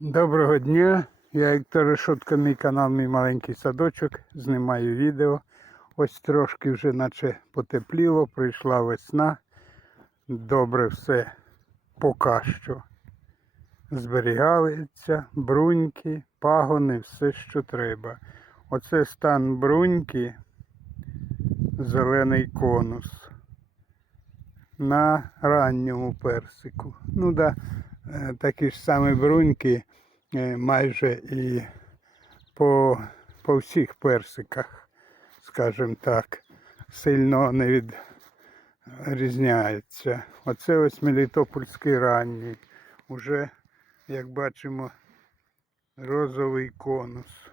Доброго дня, я Віктор Решетко, мій канал, мій маленький садочок. Знімаю відео. Ось трошки вже наче потепліло, прийшла весна. Добре все поки що. Зберігається, бруньки, пагони, все, що треба. Оце стан бруньки, зелений конус. На ранньому персику. Ну да, такі ж самі бруньки е, майже і по, по всіх персиках, скажімо так, сильно не відрізняється. Оце ось Мелітопольський ранній. Уже, як бачимо, розовий конус.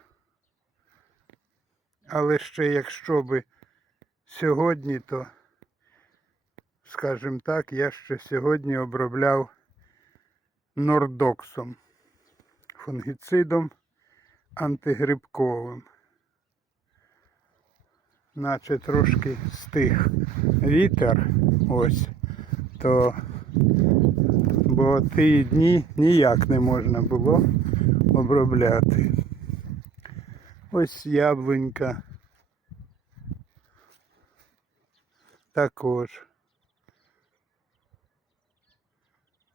Але ще якщо би сьогодні, то, скажімо так, я ще сьогодні обробляв нордоксом, фунгіцидом антигрибковим. Наче трошки стих вітер, ось, то бо ті дні ніяк не можна було обробляти. Ось яблунька. Також.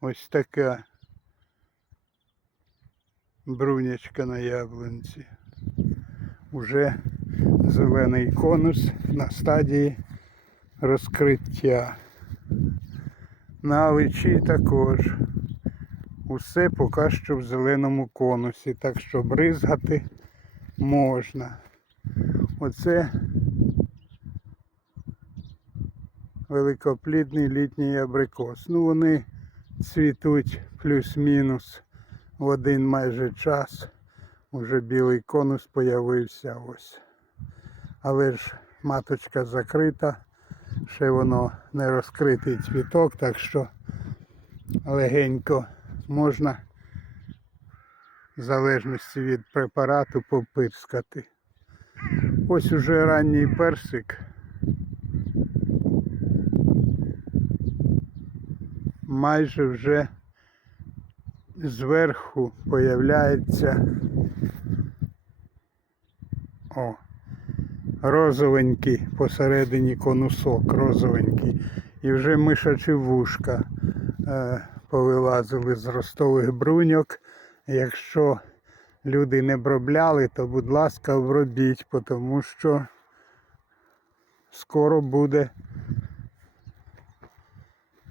Ось така брунячка на яблунці. Уже зелений конус на стадії розкриття. На личі також. Усе поки що в зеленому конусі, так що бризгати можна. Оце великоплідний літній абрикос. Ну вони цвітуть плюс-мінус в один майже час. Уже білий конус появився ось. Але ж маточка закрита, ще воно не розкритий цвіток, так що легенько можна в залежності від препарату попирскати. Ось уже ранній персик. Майже вже зверху появляється о, розовенький посередині конусок, розовенький. І вже мишачі вушка е, повилазили з ростових бруньок. Якщо люди не обробляли, то будь ласка, обробіть, тому що скоро буде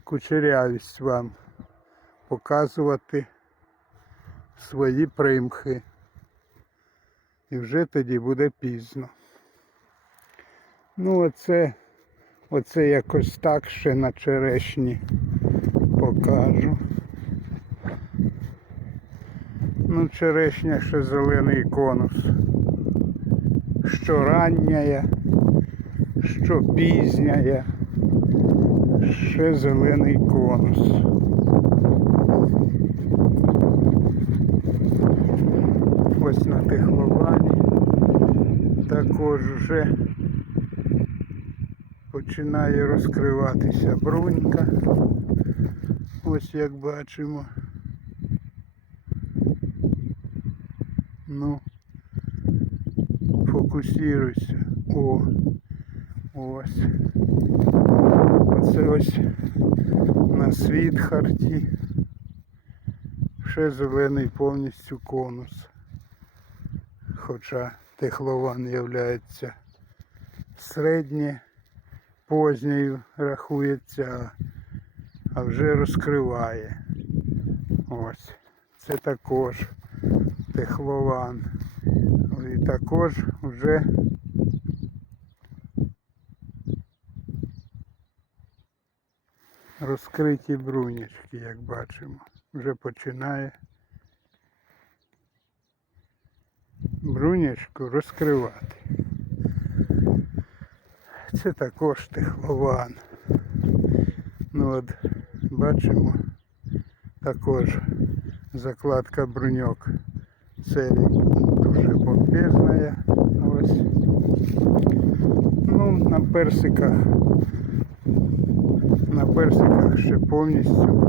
кучерявість вам показувати свої примхи. І вже тоді буде пізно. Ну оце, оце якось так ще на черешні покажу. Ну, черешня ще зелений конус. Що ранняя, що пізняя, ще зелений конус. Ось на також вже починає розкриватися брунька. Ось як бачимо. Ну, фокусируйся. О, ось. Оце ось на світ харті. Ще зелений повністю конус. Хоча техлован є середнє, позньою рахується, а вже розкриває. Ось. Це також техлован. І також вже розкриті брунячки, як бачимо. Вже починає брунячку розкривати. Це також техлован. Ну от бачимо також закладка бруньок. Це дуже бомбезна. Ось. Ну, на персиках. На персиках ще повністю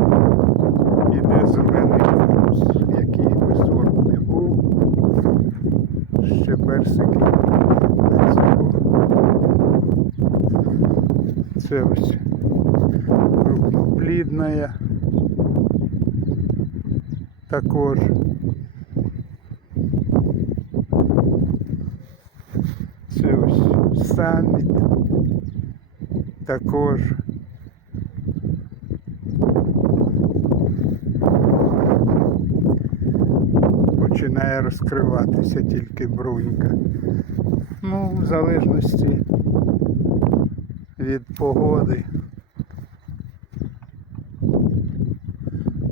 іде зелений конус, який без конусики. на цього. Це ось крупноплідна. Також. Це ось саміт. Також. Починає розкриватися тільки брунька. Ну, в залежності від погоди.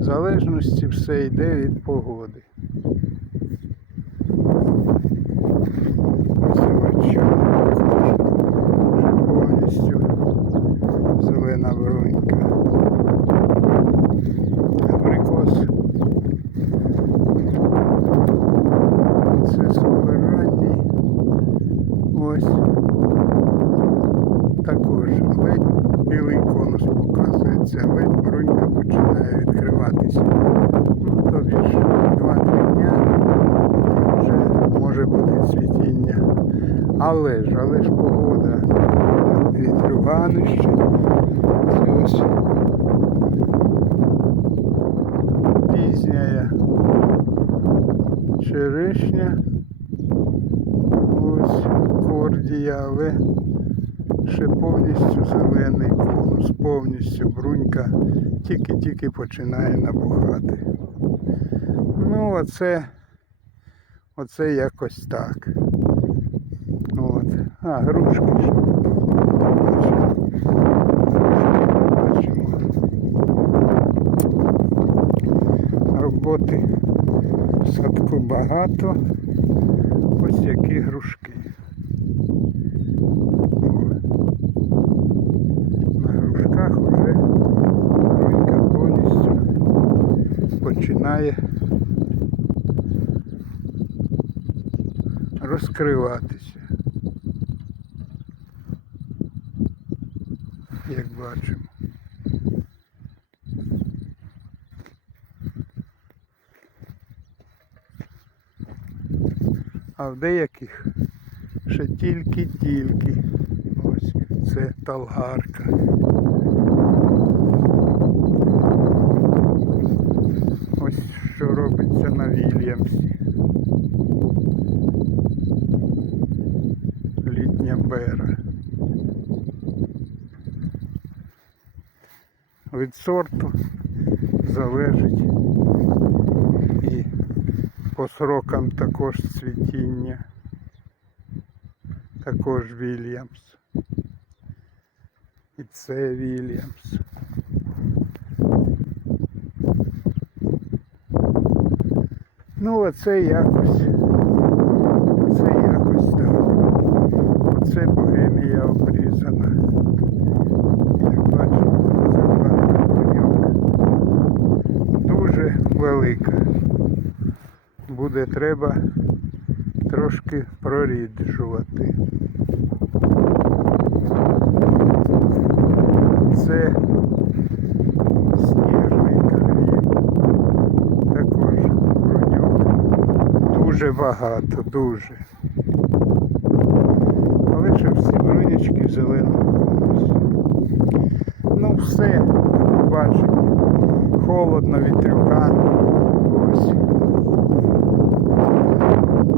В залежності все йде від погоди. Силачок також вже повністю зелена брунька. Абрикос. Це суперранній. Ось. Також ледь білий конус показується, ледь брунька починає відкриватися. Ну, тобі ж 2-3 дня вже може бути цвітіння. Але ж, але ж погода вітрюгани ще. Це ось пізняя черешня. Але ще повністю зелений конус, повністю брунька тільки-тільки починає набухати. Ну, оце, оце якось так. От. А, грушки. Бачимо. Роботи в садку багато. Ось які грушки. На грушках вже брунька повністю починає розкриватися. Як бачимо. А в деяких ще тільки-тільки. Ось це талгарка. Ось що робиться на Вільямсі. Літня бера. Від сорту залежить і по срокам також цвітіння. Також Вільямс. І це Вільямс. Ну, оце якось. Оце якось так. Оце богемія обрізана. Як бачимо, закладка коньок. Дуже велика. Буде треба трошки проріджувати. Це Дуже багато, дуже. Але ще всі бронячки в зеленому конусі. Ну все, до. Холодно, вітрюка. Ось.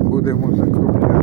Будемо закруглятися.